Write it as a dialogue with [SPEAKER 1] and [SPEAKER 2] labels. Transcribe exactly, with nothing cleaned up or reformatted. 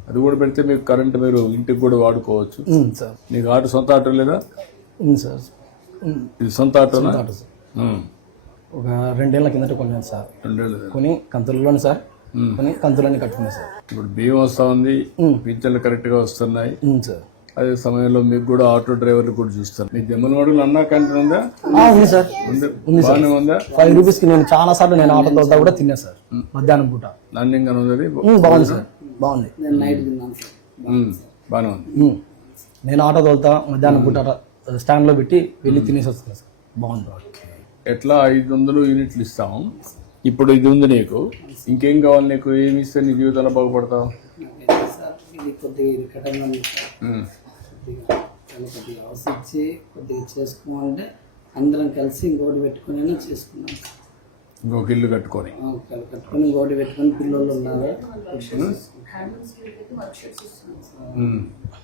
[SPEAKER 1] అది కూడా పెడితే మీకు కరెంట్ మీరు ఇంటికి కూడా వాడుకోవచ్చు.
[SPEAKER 2] సార్
[SPEAKER 1] నీకు ఆటో సొంత ఆటో లేదా?
[SPEAKER 2] ఉంది సార్.
[SPEAKER 1] ఇది సొంత ఆటోనా?
[SPEAKER 2] Auto sir. ఒక రెండేళ్ల కిందట కొన్నాను సార్.
[SPEAKER 1] రెండేళ్ళు
[SPEAKER 2] కొని కంతుల్లోనే సార్, కొని కంతులన్నీ కట్టుకున్నాను సార్.
[SPEAKER 1] ఇప్పుడు బియ్యం వస్తూ ఉంది, పింఛన్లు కరెక్ట్గా వస్తున్నాయి
[SPEAKER 2] సార్.
[SPEAKER 1] అదే సమయంలో మీకు కూడా ఆటో డ్రైవర్లు కూడా చూస్తారు. మీ జమ్మలవాడలో అన్నా క్యాంటీన్ ఉందా?
[SPEAKER 2] ఉంది సార్.
[SPEAKER 1] ఉంది బాగానే ఉందా?
[SPEAKER 2] ఫైవ్ రూపీస్ కి నేను చాలా సార్లు నేను ఆటో తోలుతా కూడా తిన్నా సార్. మధ్యాహ్నం పూట
[SPEAKER 1] రన్నింగ్ అని ఉంది.
[SPEAKER 2] బాగుంది సార్, బాగుంది.
[SPEAKER 1] బాగానే ఉంది.
[SPEAKER 2] నేను ఆటో తోలుతా మధ్యాహ్నం పూట స్టాండ్ లో పెట్టి వెళ్ళి తినేసి వస్తున్నా సార్. బాగుంది.
[SPEAKER 1] ఎట్లా ఐదు వందలు యూనిట్లు ఇస్తాము. ఇప్పుడు ఇది ఉంది నీకు, ఇంకేం కావాలి నీకు? ఏమి ఇస్తే నీ జీవితంలో బాగుపడతావు?
[SPEAKER 3] కొద్దిగా ఆలోచించి కొద్దిగా చేసుకోవాలంటే అందరం కలిసి ఇంకోటి పెట్టుకుని చేసుకున్నాం.
[SPEAKER 1] ఇంకొక ఇల్లు కట్టుకొని
[SPEAKER 3] కట్టుకొని ఇంకోటి పెట్టుకొని పిల్లలు ఉన్నారు.